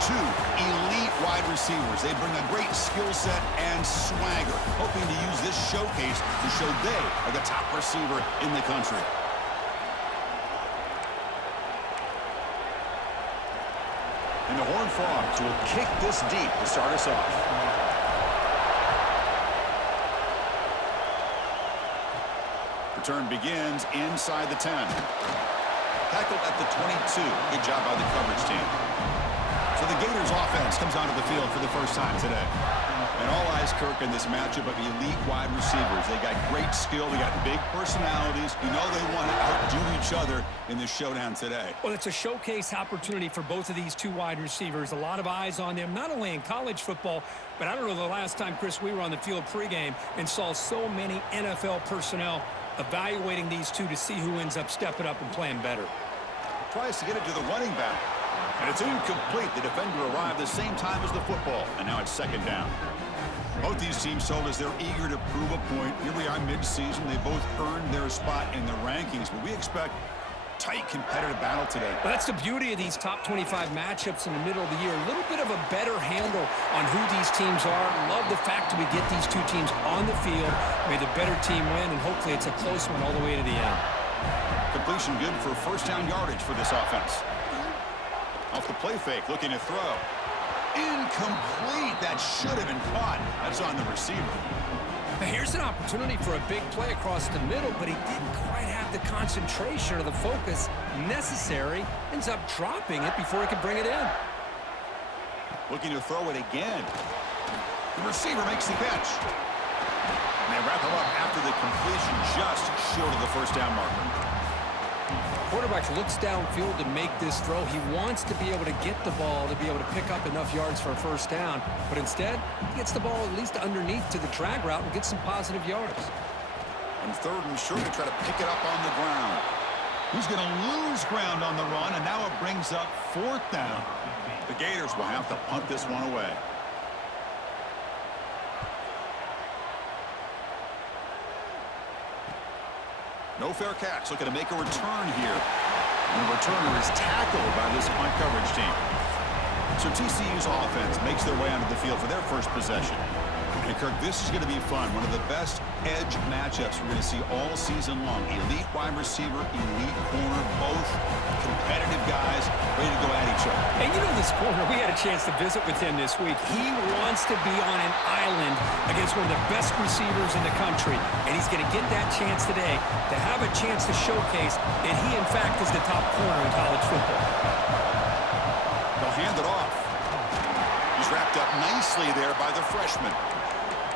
Two elite wide receivers. They bring a great skill set and swagger, hoping to use this showcase to show they are the top receiver in the country. And the Horned Frogs will kick this deep to start us off. Return begins inside the 10. Tackled at the 22. Good job by the coverage team. So the Gators offense comes onto the field for the first time today. And all eyes, Kirk, in this matchup of elite wide receivers. They got great skill. They got big personalities. You know they want to outdo each other in this showdown today. Well, it's a showcase opportunity for both of these two wide receivers. A lot of eyes on them, not only in college football, but I don't know the last time, Chris, we were on the field pregame and saw so many NFL personnel evaluating these two to see who ends up stepping up and playing better. Tries to get it to the running back. And it's incomplete. The defender arrived the same time as the football. And now it's second down. Both these teams told us they're eager to prove a point. Here we are mid-season. They both earned their spot in the rankings. But we expect tight competitive battle today. Well, that's the beauty of these top 25 matchups in the middle of the year. A little bit of a better handle on who these teams are. Love the fact that we get these two teams on the field. May the better team win, and hopefully it's a close one all the way to the end. Completion good for first down yardage for this offense. Off the play fake, looking to throw. Incomplete. That should have been caught. That's on the receiver. Now here's an opportunity for a big play across the middle, but he didn't quite have the concentration or the focus necessary. Ends up dropping it before he could bring it in. Looking to throw it again. The receiver makes the catch. And they wrap him up after the completion just short of the first down marker. Quarterback looks downfield to make this throw. He wants to be able to get the ball to be able to pick up enough yards for a first down. But instead, he gets the ball at least underneath to the drag route and gets some positive yards. On third and short to try to pick it up on the ground. He's going to lose ground on the run, and now it brings up fourth down. The Gators will have to punt this one away. No fair catch. Looking to make a return here. And the returner is tackled by this punt coverage team. So TCU's offense makes their way onto the field for their first possession. And Kirk, this is going to be fun. One of the best edge matchups we're going to see all season long. Elite wide receiver, elite corner, both competitive guys ready to go at each other. And you know this corner, we had a chance to visit with him this week. He wants to be on an island against one of the best receivers in the country. And he's going to get that chance today to have a chance to showcase that he, in fact, is the top corner in college football. They'll hand it off. He's wrapped up nicely there by the freshman.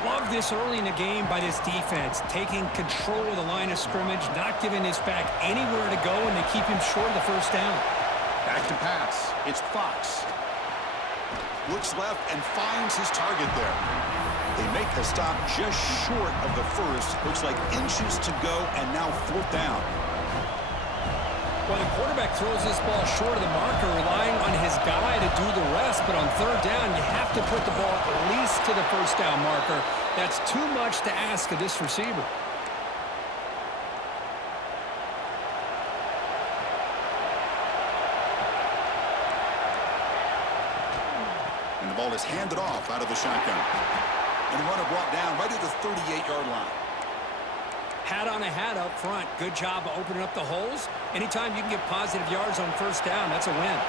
Love this early in the game by this defense, taking control of the line of scrimmage, not giving this back anywhere to go, and they keep him short of the first down. Back to pass. It's Fox. Looks left and finds his target there. They make the stop just short of the first. Looks like inches to go, and now fourth down. Well, the quarterback throws this ball short of the marker, relying on his guy to do the rest. But on third down, you have to put the ball at least to the first down marker. That's too much to ask of this receiver. And the ball is handed off out of the shotgun. And the runner brought down right at the 38-yard line. Hat on a hat up front. Good job of opening up the holes. Anytime you can get positive yards on first down, that's a win.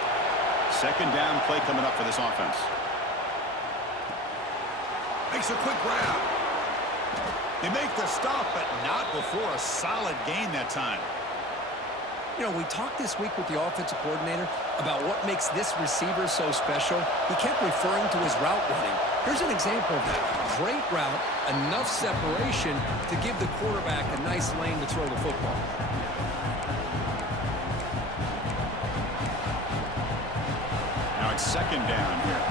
Second down play coming up for this offense. Makes a quick grab. They make the stop, but not before a solid gain that time. You know, we talked this week with the offensive coordinator about what makes this receiver so special. He kept referring to his route running. Here's an example of that. Great route, enough separation to give the quarterback a nice lane to throw the football. Now it's second down here.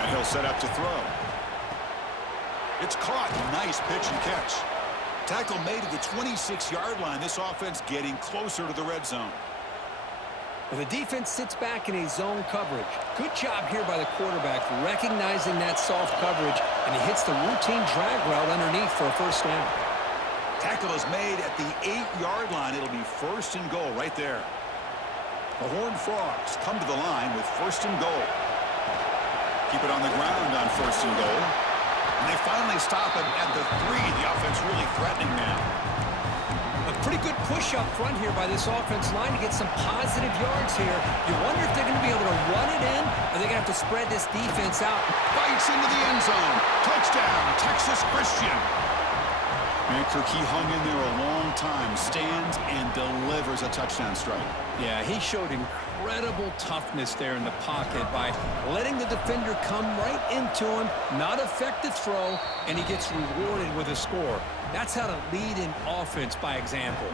And he'll set up to throw. It's caught. Nice pitch and catch. Tackle made at the 26-yard line. This offense getting closer to the red zone. Well, the defense sits back in a zone coverage. Good job here by the quarterback, recognizing that soft coverage, and he hits the routine drag route underneath for a first down. Tackle is made at the 8-yard line. It'll be first and goal right there. The Horned Frogs come to the line with 1st and goal. Keep it on the ground on 1st and goal. And they finally stop it at the 3. The offense really threatening now. A pretty good push up front here by this offense line to get some positive yards here. You wonder if they're going to be able to run it in, or they're going to have to spread this defense out. Bites into the end zone. Touchdown, Texas Christian. Man, Kirk, he hung in there a long time, stands and delivers a touchdown strike. Yeah, he showed incredible toughness there in the pocket by letting the defender come right into him, not affect the throw, and he gets rewarded with a score. That's how to lead an offense by example.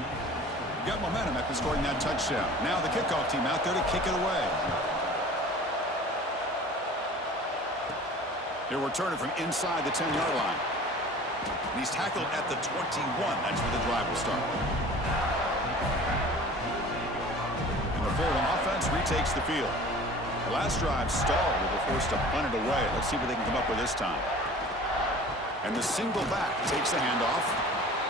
Got momentum after scoring that touchdown. Now the kickoff team out there to kick it away. He'll return it from inside the 10-yard line. And he's tackled at the 21. That's where the drive will start. And the Florida offense retakes the field. The last drive stalled. They were forced to punt it away. Let's see what they can come up with this time. And the single back takes the handoff.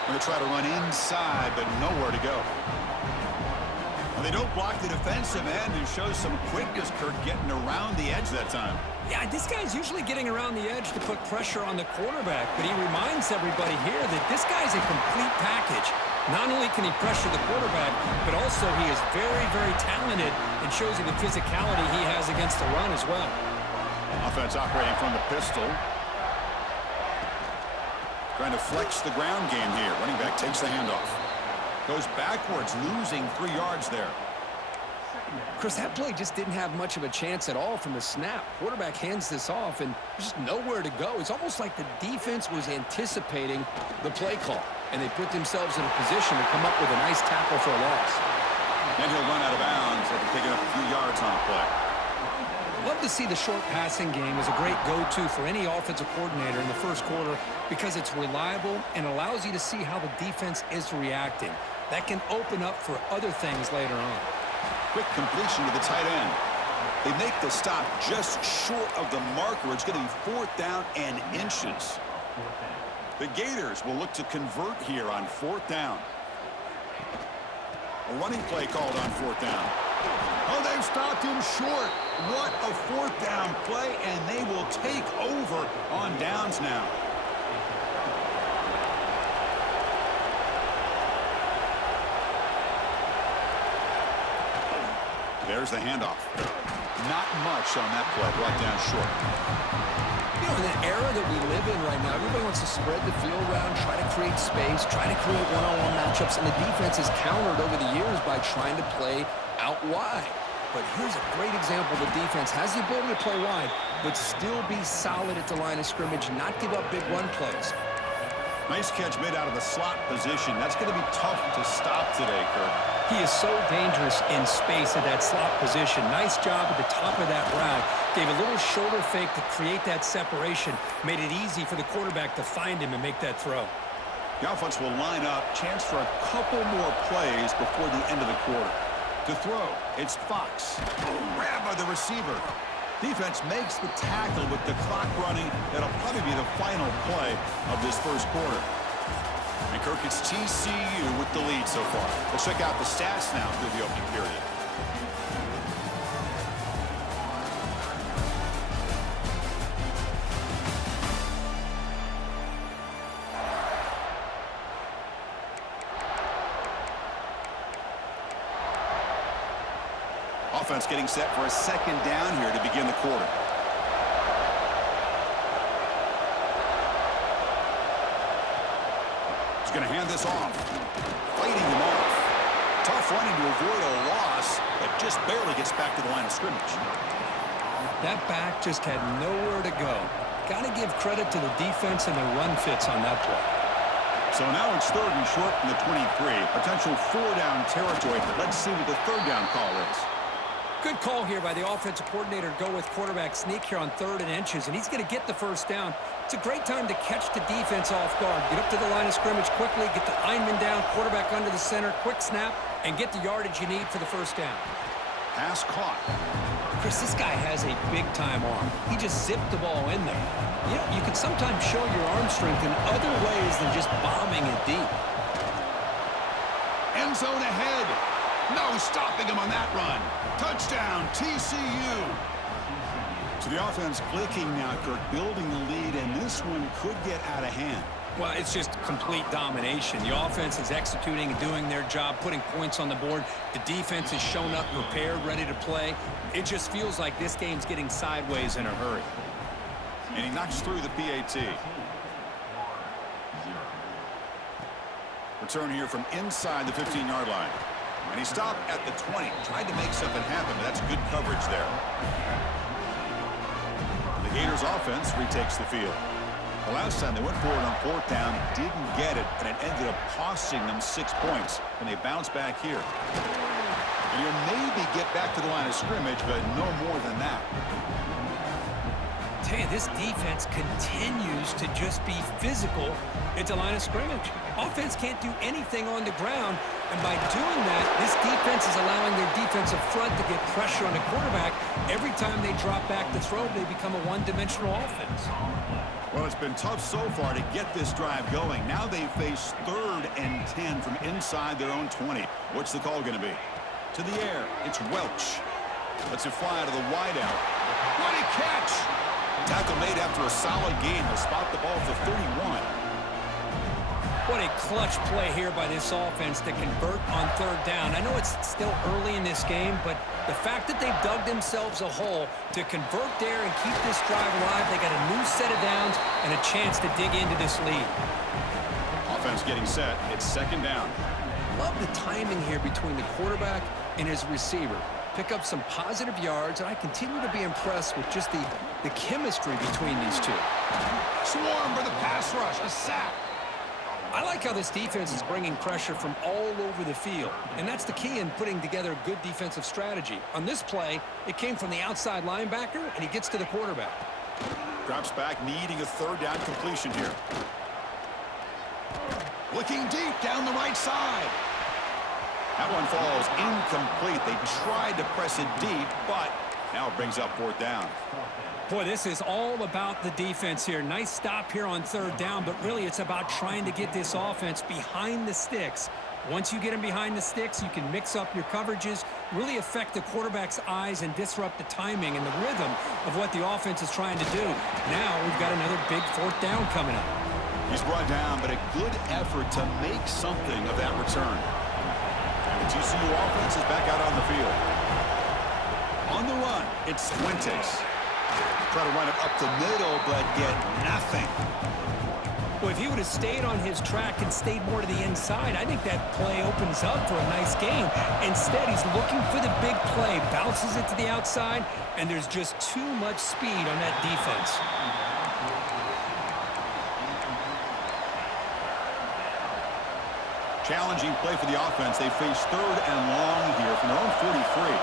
Going to try to run inside, but nowhere to go. And they don't block the defensive end and shows some quickness, Kirk, getting around the edge that time. Yeah, this guy's usually getting around the edge to put pressure on the quarterback, but he reminds everybody here that this guy's a complete package. Not only can he pressure the quarterback, but also he is very, very talented and shows you the physicality he has against the run as well. Offense operating from the pistol. Trying to flex the ground game here. Running back takes the handoff. Goes backwards, losing 3 yards there. Chris, that play just didn't have much of a chance at all from the snap. Quarterback hands this off, and there's just nowhere to go. It's almost like the defense was anticipating the play call, and they put themselves in a position to come up with a nice tackle for a loss. And he'll run out of bounds after picking up a few yards on the play. Love to see the short passing game as a great go-to for any offensive coordinator in the first quarter because it's reliable and allows you to see how the defense is reacting. That can open up for other things later on. Quick completion to the tight end. They make the stop just short of the marker. It's going to be 4th down and inches. The Gators will look to convert here on 4th down. A running play called on 4th down. Oh, they've stopped him short. What a 4th down play, and they will take over on downs now. There's the handoff. Not much on that play, brought down short. You know, in the era that we live in right now, everybody wants to spread the field around, try to create space, try to create one-on-one matchups, and the defense has countered over the years by trying to play out wide. But here's a great example. The defense has the ability to play wide, but still be solid at the line of scrimmage, not give up big run plays. Nice catch made out of the slot position. That's going to be tough to stop today, Kirk. He is so dangerous in space at that slot position. Nice job at the top of that route. Gave a little shoulder fake to create that separation. Made it easy for the quarterback to find him and make that throw. The offense will line up. Chance for a couple more plays before the end of the quarter. To throw, it's Fox. Grabbed by the receiver. Defense makes the tackle with the clock running. That'll probably be the final play of this first quarter. And Kirk, it's TCU with the lead so far. Let's check out the stats now through the opening period. Offense getting set for a 2nd down here to begin the quarter. He's going to hand this off. Fighting him off. Tough running to avoid a loss, but just barely gets back to the line of scrimmage. That back just had nowhere to go. Got to give credit to the defense and the run fits on that play. So now it's 3rd and short from the 23. Potential 4-down territory, but let's see what the 3rd down call is. Good call here by the offensive coordinator to go with quarterback sneak here on 3rd and inches, and he's going to get the first down. It's a great time to catch the defense off guard. Get up to the line of scrimmage quickly, get the lineman down, quarterback under the center, quick snap, and get the yardage you need for the first down. Pass caught. Chris, this guy has a big-time arm. He just zipped the ball in there. You know, you can sometimes show your arm strength in other ways than just bombing it deep. End zone ahead. No stopping him on that run. Touchdown, TCU. So the offense clicking now, Kirk, building the lead, and this one could get out of hand. Well, it's just complete domination. The offense is executing and doing their job, putting points on the board. The defense has shown up prepared, ready to play. It just feels like this game's getting sideways in a hurry. And he knocks through the PAT. Return here from inside the 15-yard line. And he stopped at the 20. Tried to make something happen, but that's good coverage there. The Gators offense retakes the field. The last time they went forward on fourth down, didn't get it, and it ended up costing them 6 points. And they bounce back here. And you'll maybe get back to the line of scrimmage, but no more than that. Tell you, this defense continues to just be physical at the line of scrimmage. Offense can't do anything on the ground, and by doing that, this defense is allowing their defensive front to get pressure on the quarterback. Every time they drop back to throw, they become a one-dimensional offense. Well, it's been tough so far to get this drive going. Now they face 3rd and 10 from inside their own 20. What's the call going to be? To the air, it's Welch. Lets it fly out of the wideout. What a catch! Tackle made after a solid gain. They'll spot the ball for 31. What a clutch play here by this offense to convert on 3rd down. I know it's still early in this game, but the fact that they've dug themselves a hole to convert there and keep this drive alive, they got a new set of downs and a chance to dig into this lead. Offense getting set. It's 2nd down. Love the timing here between the quarterback and his receiver. Pick up some positive yards, and I continue to be impressed with just the chemistry between these two. Swarm for the pass rush. A sack. I like how this defense is bringing pressure from all over the field, and that's the key in putting together a good defensive strategy. On this play, it came from the outside linebacker, and he gets to the quarterback. Drops back, needing a 3rd down completion here. Looking deep down the right side. That one falls incomplete. They tried to press it deep, but now it brings up 4th down. Boy, this is all about the defense here. Nice stop here on 3rd down, but really it's about trying to get this offense behind the sticks. Once you get them behind the sticks, you can mix up your coverages, really affect the quarterback's eyes and disrupt the timing and the rhythm of what the offense is trying to do. Now we've got another big 4th down coming up. He's brought down, but a good effort to make something of that return. And the TCU offense is back out on the field. On the run, it's Fuentes. Try to run it up the middle, but get nothing. Well, if he would have stayed on his track and stayed more to the inside, I think that play opens up for a nice game. Instead, he's looking for the big play, bounces it to the outside, and there's just too much speed on that defense. Challenging play for the offense. They face 3rd and long here from their own 43.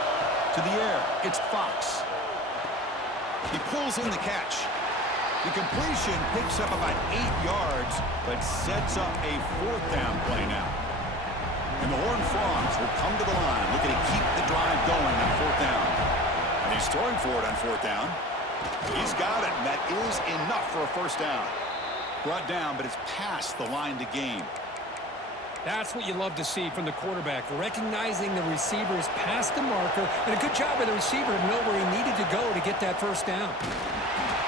To the air, it's Fox. He pulls in the catch. The completion picks up about 8 yards, but sets up a 4th down play now. And the Horned Frogs will come to the line, looking to keep the drive going on 4th down. And he's throwing for it on 4th down. He's got it, and that is enough for a 1st down. Brought down, but it's past the line to gain. That's what you love to see from the quarterback, recognizing the receivers past the marker, and a good job by the receiver to know where he needed to go to get that 1st down.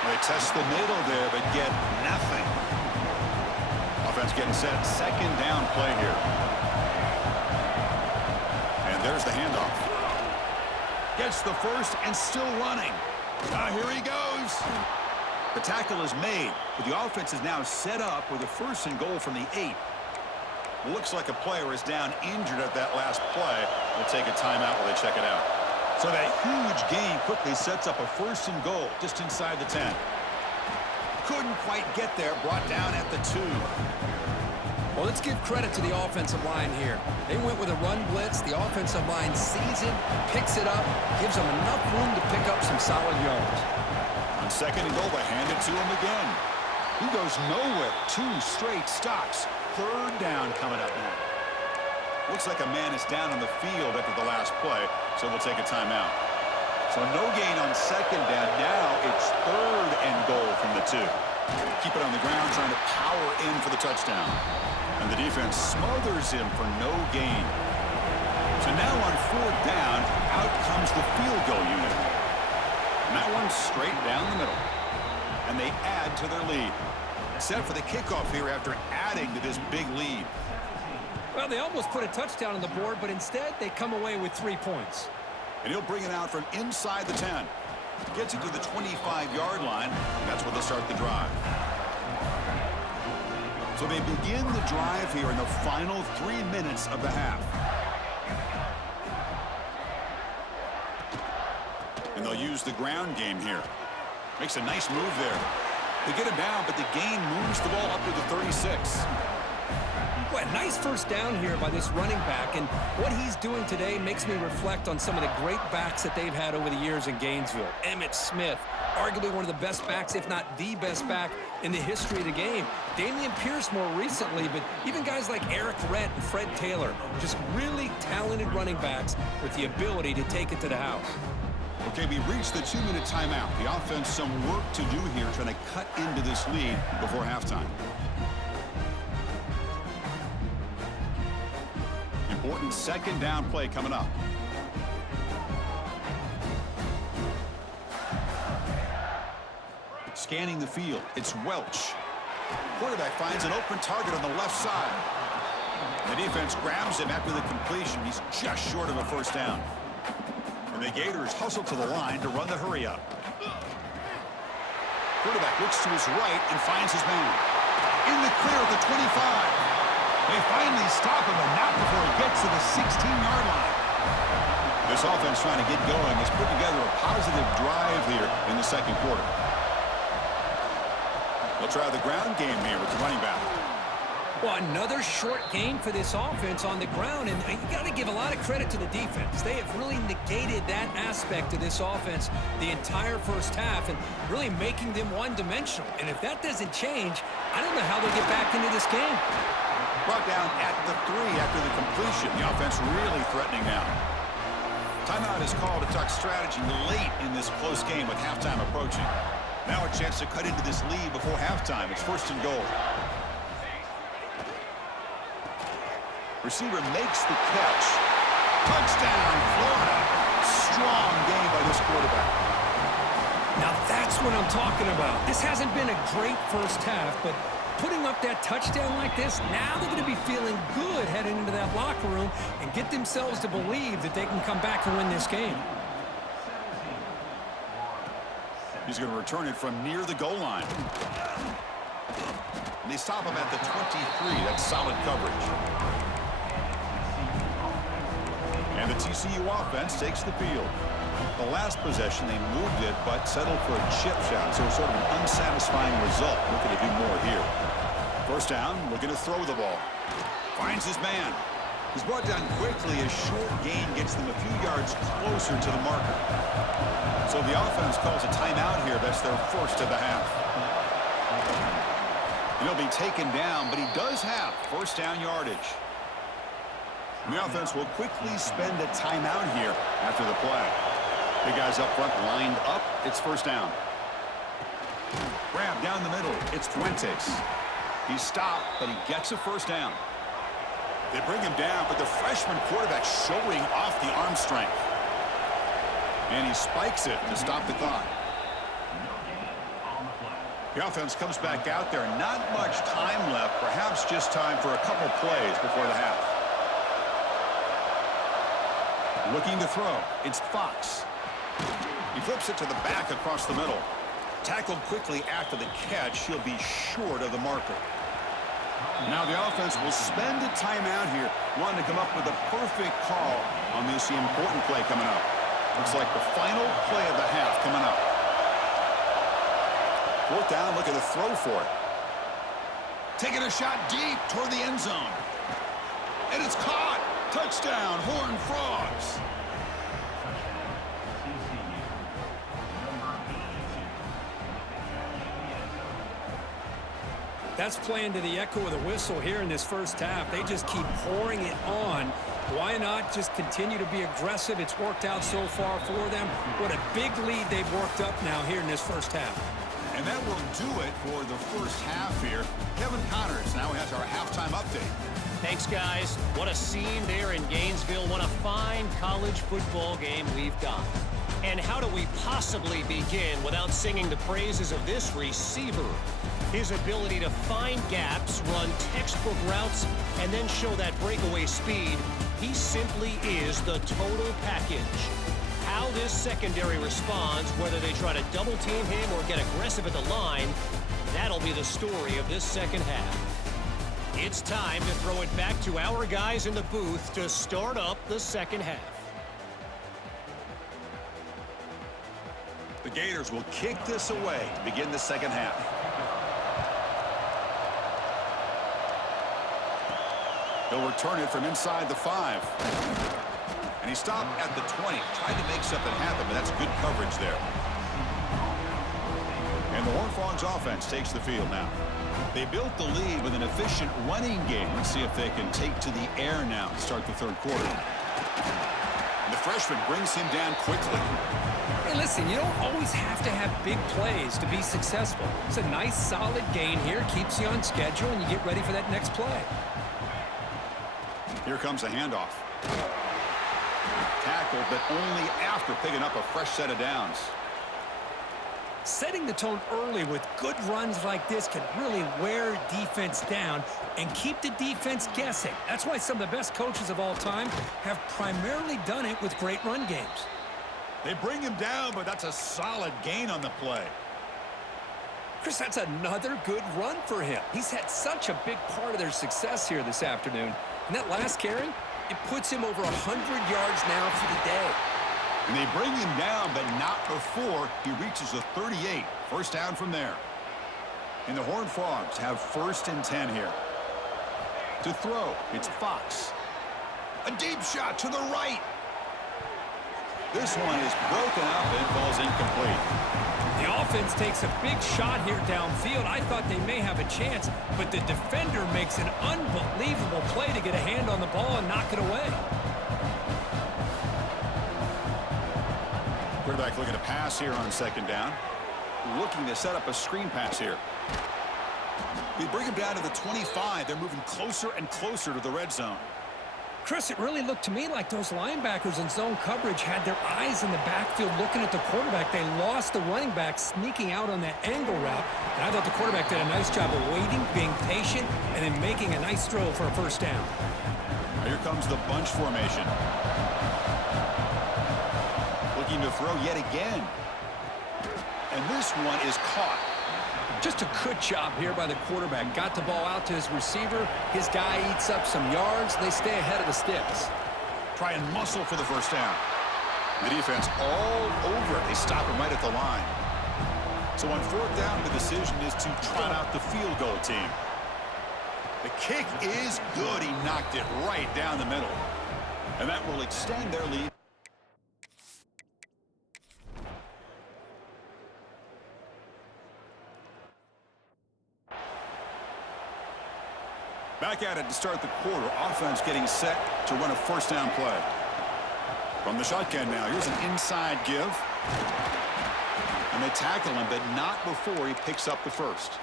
They test the middle there, but get nothing. Offense getting set. 2nd down play here. And there's the handoff. Gets the 1st and still running. Here he goes. The tackle is made, but the offense is now set up with a 1st and goal from the 8. Looks like a player is down injured at that last play. We'll take a timeout while they check it out. So that huge gain quickly sets up a 1st and goal just inside the 10. Couldn't quite get there, brought down at the 2. Well, let's give credit to the offensive line here. They went with a run blitz. The offensive line sees it, picks it up, gives them enough room to pick up some solid yards. On 2nd and goal, they hand it to him again. He goes nowhere. 2 straight stops. 3rd down coming up now. Looks like a man is down on the field after the last play, so we'll take a timeout. So no gain on 2nd down. Now it's 3rd and goal from the 2. Keep it on the ground, trying to power in for the touchdown. And the defense smothers him for no gain. So So now on fourth down, out comes the field goal unit. And that one's straight down the middle. And they add to their lead. Set for the kickoff here after adding to this big lead. Well, they almost put a touchdown on the board, but instead they come away with 3 points. And he'll bring it out from inside the 10. Gets it to the 25-yard line. That's where they'll start the drive. So they begin the drive here in the final 3 minutes of the half. And they'll use the ground game here. Makes a nice move there. They get him down, but the gain moves the ball up to the 36. Well, nice first down here by this running back, and what he's doing today makes me reflect on some of the great backs that they've had over the years in Gainesville. Emmitt Smith, arguably one of the best backs, if not the best back in the history of the game. Damian Pierce more recently, but even guys like Eric Redd and Fred Taylor, just really talented running backs with the ability to take it to the house. Okay, we reached the 2-minute timeout. The offense some work to do here trying to cut into this lead before halftime. Important second down play coming up. Scanning the field, it's Welch. Quarterback finds an open target on the left side. The defense grabs him after the completion. He's just short of a first down. And the Gators hustle to the line to run the hurry up. Quarterback looks to his right and finds his man. In the clear at the 25. They finally stop him, but not before he gets to the 16-yard line. This offense trying to get going has put together a positive drive here in the second quarter. They'll try the ground game here with the running back. Well, another short gain for this offense on the ground, and you got to give a lot of credit to the defense. They have really negated that aspect of this offense the entire first half and really making them one-dimensional. And if that doesn't change, I don't know how they'll get back into this game. Brought down at the 3 after the completion. The offense really threatening now. Timeout is called to talk strategy late in this close game with halftime approaching. Now a chance to cut into this lead before halftime. It's first and goal. Receiver makes the catch. Touchdown, Florida. Strong game by this quarterback. Now that's what I'm talking about. This hasn't been a great first half, but putting up that touchdown like this, now they're going to be feeling good heading into that locker room and get themselves to believe that they can come back and win this game. He's going to return it from near the goal line. And they stop him at the 23. That's solid coverage. And the TCU offense takes the field. The last possession, they moved it, but settled for a chip shot, so sort of an unsatisfying result. Looking to do more here. First down, looking to throw the ball. Finds his man. He's brought down quickly. A short gain gets them a few yards closer to the marker. So the offense calls a timeout here. That's their first of the half. And he'll be taken down, but he does have first down yardage. And the offense will quickly spend a timeout here after the play. The guys up front lined up. It's first down. Grab down the middle. It's Fuentes. He's stopped, but he gets a first down. They bring him down, but the freshman quarterback showing off the arm strength. And he spikes it to stop the clock. The offense comes back out there. Not much time left. Perhaps just time for a couple plays before the half. Looking to throw. It's Fox. He flips it to the back across the middle. Tackled quickly after the catch. He'll be short of the marker. Now the offense will spend a timeout here, wanting to come up with a perfect call on this important play coming up. Looks like the final play of the half coming up. Fourth down, look at the throw for it. Taking a shot deep toward the end zone. And it's caught. Touchdown, Horned Frogs. That's playing to the echo of the whistle here in this first half. They just keep pouring it on. Why not just continue to be aggressive? It's worked out so far for them. What a big lead they've worked up now here in this first half. And that will do it for the first half here. Kevin Connors now has our halftime update. Thanks, guys. What a scene there in Gainesville. What a fine college football game we've got. And how do we possibly begin without singing the praises of this receiver? His ability to find gaps, run textbook routes, and then show that breakaway speed. He simply is the total package. How this secondary responds, whether they try to double-team him or get aggressive at the line, that'll be the story of this second half. It's time to throw it back to our guys in the booth to start up the second half. The Gators will kick this away to begin the second half. He'll return it from inside the 5. And he stopped at the 20. Tried to make something happen, but that's good coverage there. And the Horned Frogs offense takes the field now. They built the lead with an efficient running game. Let's see if they can take to the air now to start the third quarter. And the freshman brings him down quickly. Hey, listen, you don't always have to have big plays to be successful. It's a nice, solid gain here. Keeps you on schedule, and you get ready for that next play. Here comes a handoff. Tackle, but only after picking up a fresh set of downs. Setting the tone early with good runs like this can really wear defense down and keep the defense guessing. That's why some of the best coaches of all time have primarily done it with great run games. They bring him down, but that's a solid gain on the play. Chris, that's another good run for him. He's had such a big part of their success here this afternoon. And that last carry, it puts him over 100 yards now for the day. And they bring him down, but not before he reaches the 38. First down from there. And the Horned Frogs have 1st and 10 here. To throw, it's Fox. A deep shot to the right. This one is broken up and falls incomplete. The offense takes a big shot here downfield. I thought they may have a chance, but the defender makes an unbelievable play to get a hand on the ball and knock it away. Quarterback looking to pass here on 2nd down. Looking to set up a screen pass here. We bring him down to the 25. They're moving closer and closer to the red zone. Chris, it really looked to me like those linebackers in zone coverage had their eyes in the backfield looking at the quarterback. They lost the running back sneaking out on that angle route. And I thought the quarterback did a nice job of waiting, being patient, and then making a nice throw for a first down. Here comes the bunch formation. Looking to throw yet again. And this one is caught. Just a good job here by the quarterback. Got the ball out to his receiver. His guy eats up some yards. They stay ahead of the sticks. Try and muscle for the first down. The defense all over it. They stop him right at the line. So on 4th down, the decision is to trot out the field goal team. The kick is good. He knocked it right down the middle. And that will extend their lead. Back at it to start the quarter. Offense getting set to run a first down play. From the shotgun now. Here's an inside give. And they tackle him, but not before he picks up the first.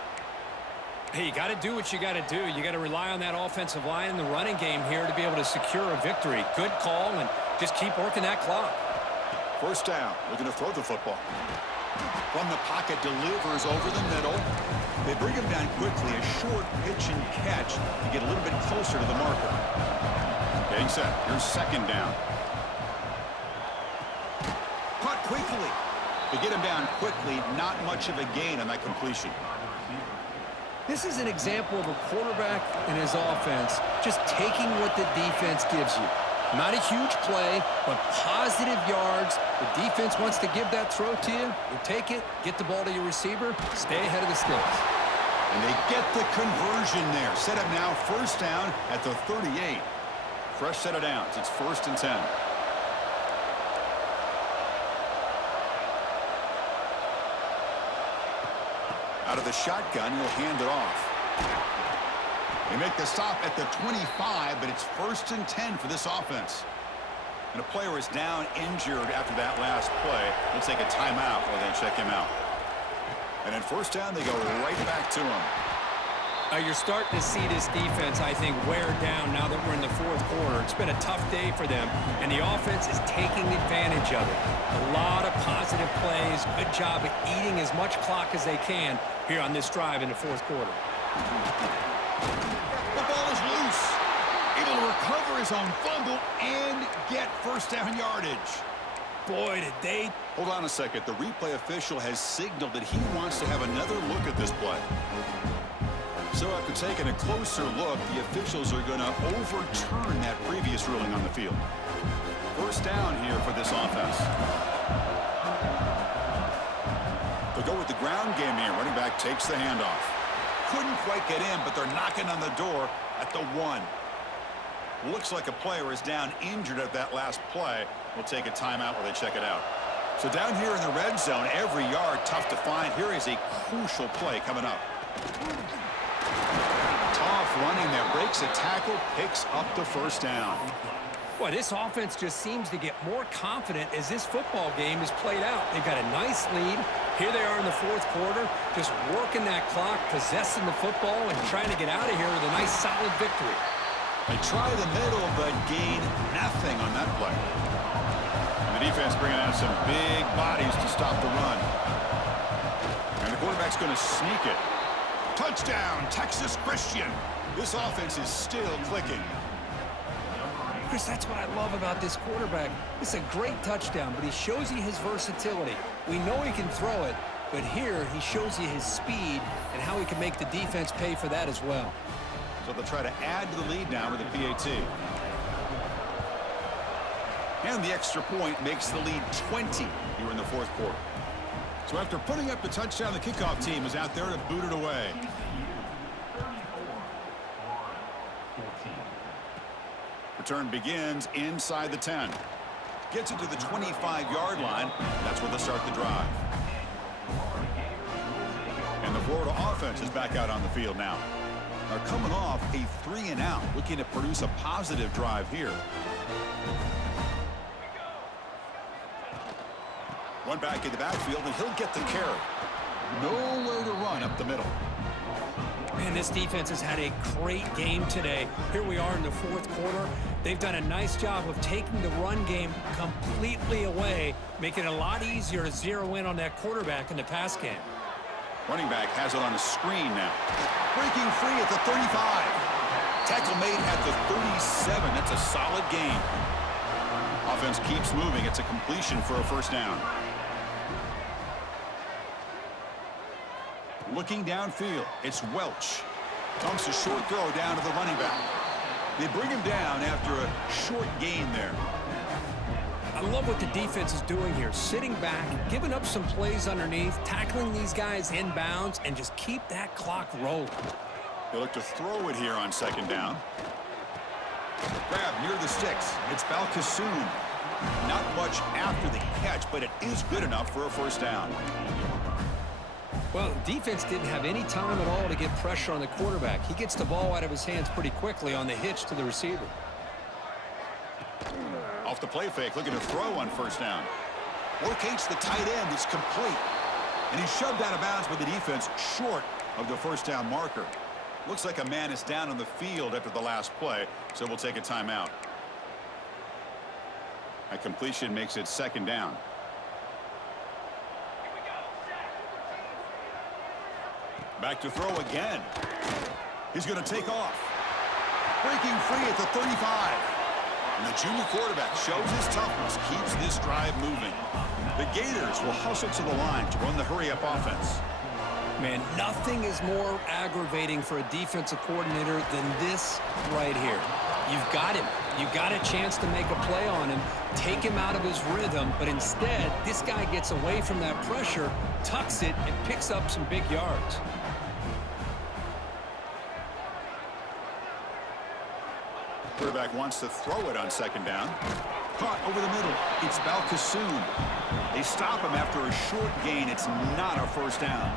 Hey, you got to do what you got to do. You got to rely on that offensive line in the running game here to be able to secure a victory. Good call, and just keep working that clock. First down. Looking to throw the football. From the pocket, delivers over the middle. They bring him down quickly. A short pitch and catch to get a little bit closer to the marker. Getting set. Here's 2nd down. Caught quickly. To get him down quickly, not much of a gain on that completion. This is an example of a quarterback and his offense just taking what the defense gives you. Not a huge play, but positive yards. The defense wants to give that throw to you. You take it, get the ball to your receiver, stay ahead of the sticks. And they get the conversion there. Set up now 1st down at the 38. Fresh set of downs. It's 1st and 10. Out of the shotgun, he'll hand it off. They make the stop at the 25, but it's 1st and 10 for this offense. And a player is down injured after that last play. They'll take a timeout while they check him out. And then 1st down, they go right back to him. You're starting to see this defense, I think, wear down now that we're in the fourth quarter. It's been a tough day for them, and the offense is taking advantage of it. A lot of positive plays. Good job at eating as much clock as they can here on this drive in the fourth quarter. The ball is loose. Able to recover his own fumble and get first down yardage. Boy, did they... Hold on a second. The replay official has signaled that he wants to have another look at this play. So after taking a closer look, the officials are going to overturn that previous ruling on the field. First down here for this offense. They'll go with the ground game here. Running back takes the handoff. Couldn't quite get in, but they're knocking on the door at the 1. Looks like a player is down injured at that last play. We'll take a timeout while they check it out. So down here in the red zone, every yard tough to find. Here is a crucial play coming up. Tough running there, breaks a tackle, picks up the first down. Boy, this offense just seems to get more confident as this football game is played out. They've got a nice lead. Here they are in the fourth quarter, just working that clock, possessing the football, and trying to get out of here with a nice, solid victory. They try the middle, but gain nothing on that play. And the defense bringing out some big bodies to stop the run. And the quarterback's going to sneak it. Touchdown, Texas Christian. This offense is still clicking. Chris, that's what I love about this quarterback. It's a great touchdown, but he shows you his versatility. We know he can throw it, but here he shows you his speed and how he can make the defense pay for that as well. So they'll try to add to the lead now with the PAT. And the extra point makes the lead 20 here in the fourth quarter. So after putting up the touchdown, the kickoff team is out there to boot it away. Return begins inside the 10. Gets it to the 25-yard line. That's where they'll start the drive. And the Florida offense is back out on the field now. They're coming off a 3-and-out, looking to produce a positive drive here. One back in the backfield, and he'll get the carry. Nowhere to run up the middle. Man, this defense has had a great game today. Here we are in the fourth quarter. They've done a nice job of taking the run game completely away, making it a lot easier to zero in on that quarterback in the pass game. Running back has it on a screen now. Breaking free at the 35. Tackle made at the 37. That's a solid gain. Offense keeps moving. It's a completion for a first down. Looking downfield, it's Welch. Dumps a short throw down to the running back. They bring him down after a short gain there. I love what the defense is doing here. Sitting back, giving up some plays underneath, tackling these guys inbounds, and just keep that clock rolling. They look to throw it here on second down. Grab near the sticks. It's Balkasoon. Not much after the catch, but it is good enough for a first down. Well, the defense didn't have any time at all to get pressure on the quarterback. He gets the ball out of his hands pretty quickly on the hitch to the receiver. Off the play fake, looking to throw on first down. Locates the tight end. It's complete. And he's shoved out of bounds by the defense short of the first down marker. Looks like a man is down on the field after the last play, so we'll take a timeout. A completion makes it second down. Back to throw again. He's going to take off. Breaking free at the 35. And the junior quarterback shows his toughness, keeps this drive moving. The Gators will hustle to the line to run the hurry-up offense. Man, nothing is more aggravating for a defensive coordinator than this right here. You've got him. You got a chance to make a play on him, take him out of his rhythm, but instead, this guy gets away from that pressure, tucks it, and picks up some big yards. Quarterback wants to throw it on second down. Caught over the middle. It's Balkasoon. They stop him after a short gain. It's not a first down.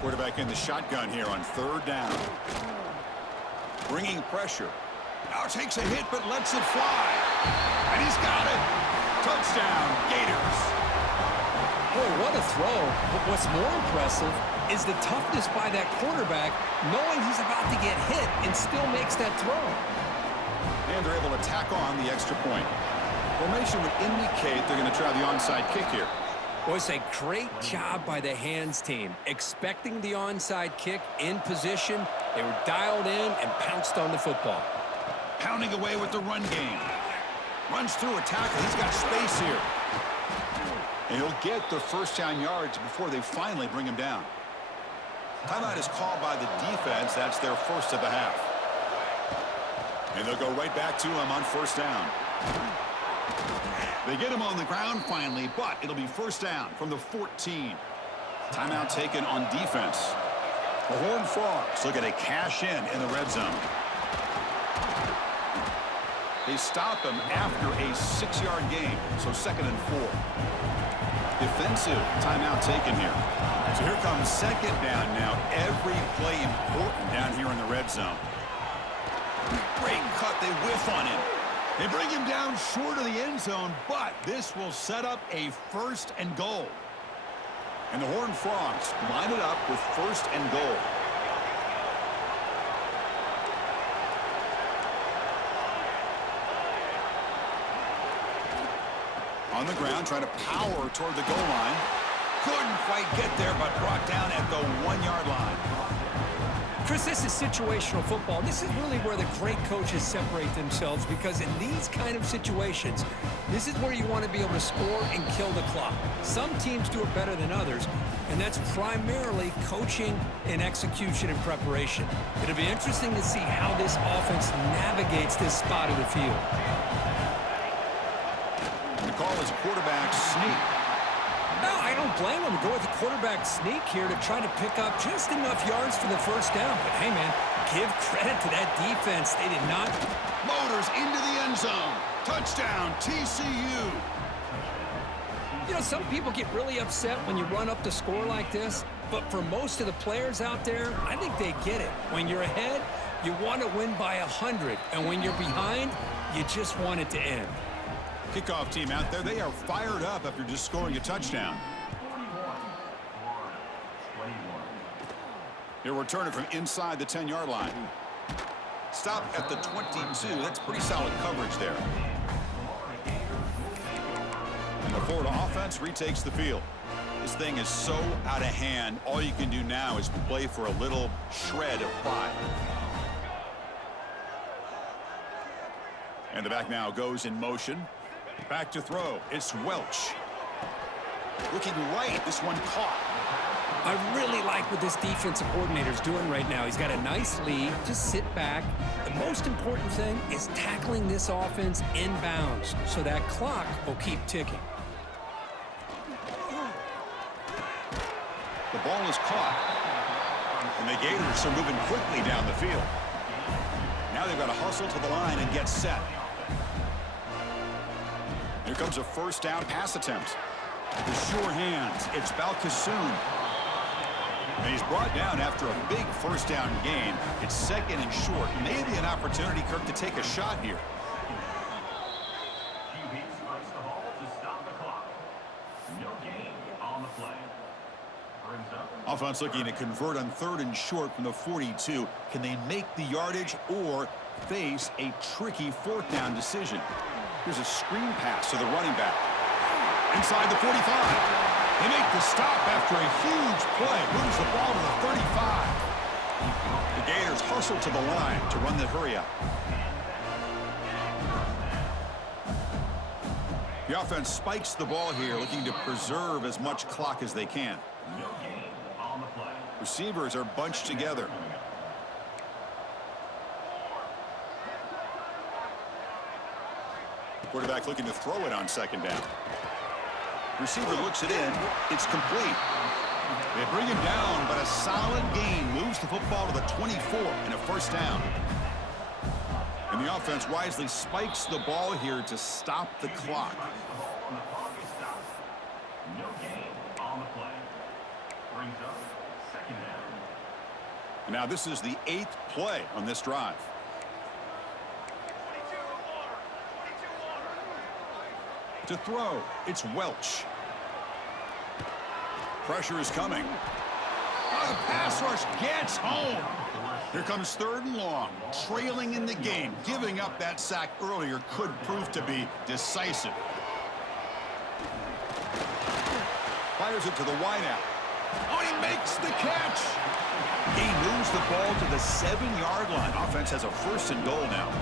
Quarterback in the shotgun here on third down. Bringing pressure. Now takes a hit but lets it fly. And he's got it. Touchdown, Gators. Boy, what a throw. But what's more impressive is the toughness by that quarterback, knowing he's about to get hit and still makes that throw. And they're able to tack on the extra point. Formation would indicate they're going to try the onside kick here. Well, it's a great job by the hands team. Expecting the onside kick in position, they were dialed in and pounced on the football. Pounding away with the run game. Runs through a tackle. He's got space here. And he'll get the first down yards before they finally bring him down. Timeout is called by the defense. That's their first of the half. And they'll go right back to him on first down. They get him on the ground finally, but it'll be first down from the 14. Timeout taken on defense. The Horned Frogs look at a cash in the red zone. They stop him after a 6-yard gain, so 2nd and 4. Defensive timeout taken here. So here comes second down now. Every play important down here in the red zone. Great cut. They whiff on him. They bring him down short of the end zone, but this will set up a 1st and goal. And the Horned Frogs line it up with 1st and goal. On the ground, trying to power toward the goal line. Couldn't quite get there, but brought down at the 1-yard line. Chris, this is situational football. This is really where the great coaches separate themselves, because in these kind of situations, this is where you want to be able to score and kill the clock. Some teams do it better than others, and that's primarily coaching and execution and preparation. It'll be interesting to see how this offense navigates this spot of the field. The call is quarterback sneak. No, I don't blame him to go with the quarterback sneak here to try to pick up just enough yards for the first down. But, hey, man, give credit to that defense. They did not. Motors into the end zone. Touchdown, TCU. You know, some people get really upset when you run up the score like this. But for most of the players out there, I think they get it. When you're ahead, you want to win by 100. And when you're behind, you just want it to end. Kickoff team out there, they are fired up after just scoring a touchdown. He'll return it from inside the 10-yard line. Stop at the 22. That's pretty solid coverage there. And the Florida offense retakes the field. This thing is so out of hand, all you can do now is play for a little shred of pride. And the back now goes in motion. Back to throw. It's Welch. Looking right. This one caught. I really like what this defensive coordinator is doing right now. He's got a nice lead. Just sit back. The most important thing is tackling this offense inbounds so that clock will keep ticking. The ball is caught. And the Gators are moving quickly down the field. Now they've got to hustle to the line and get set. Here comes a first down pass attempt. The sure hands. It's Balkasoon. And he's brought down after a big first down gain. It's 2nd and short. Maybe an opportunity, Kirk, to take a shot here. Offense looking to convert on 3rd and short from the 42. Can they make the yardage or face a tricky 4th down decision? Here's a screen pass to the running back. Inside the 45. They make the stop after a huge play. Moves the ball to the 35. The Gators hustle to the line to run the hurry up. The offense spikes the ball here, looking to preserve as much clock as they can. Receivers are bunched together. Quarterback looking to throw it on 2nd down. Receiver looks it in. It's complete. They bring him down, but a solid gain moves the football to the 24 and a first down. And the offense wisely spikes the ball here to stop the clock. And now this is the 8th play on this drive. To throw, it's Welch. Pressure is coming. Oh, the pass rush gets home. Here comes 3rd and long. Trailing in the game. Giving up that sack earlier could prove to be decisive. Fires it to the wideout. Oh, he makes the catch. He moves the ball to the 7-yard line. Offense has a 1st and goal now.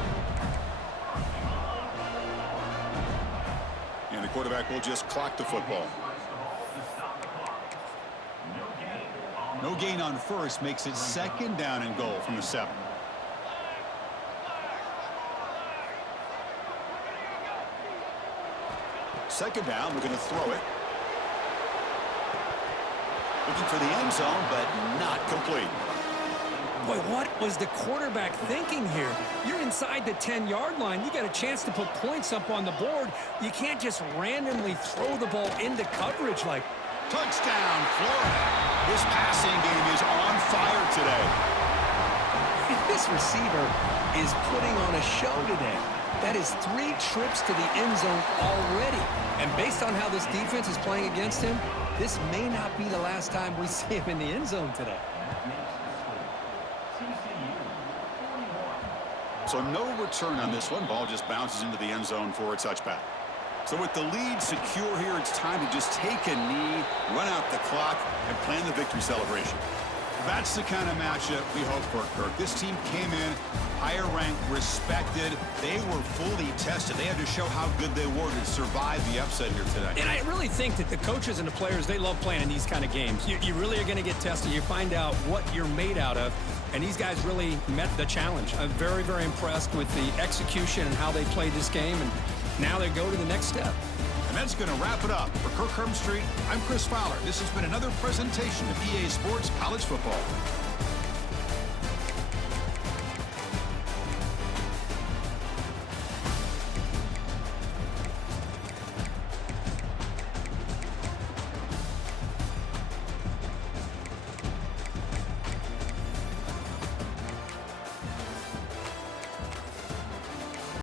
And the quarterback will just clock the football. No gain on 1st makes it 2nd down and goal from the 7. Second down, we're going to throw it. Looking for the end zone, but not complete. Boy, what was the quarterback thinking here? You're inside the 10-yard line. You got a chance to put points up on the board. You can't just randomly throw the ball into coverage like... Touchdown, Florida. This passing game is on fire today. This receiver is putting on a show today. That is 3 trips to the end zone already. And based on how this defense is playing against him, this may not be the last time we see him in the end zone today. So no return on this one. Ball just bounces into the end zone for a touchback. So with the lead secure here, it's time to just take a knee, run out the clock, and plan the victory celebration. That's the kind of matchup we hope for, Kirk. This team came in higher ranked, respected. They were fully tested. They had to show how good they were to survive the upset here today. And I really think that the coaches and the players, they love playing these kind of games. You really are going to get tested. You find out what you're made out of. And these guys really met the challenge. I'm very, very impressed with the execution and how they played this game. And now they go to the next step. And that's going to wrap it up. For Kirk Herbstreit, I'm Chris Fowler. This has been another presentation of EA Sports College Football.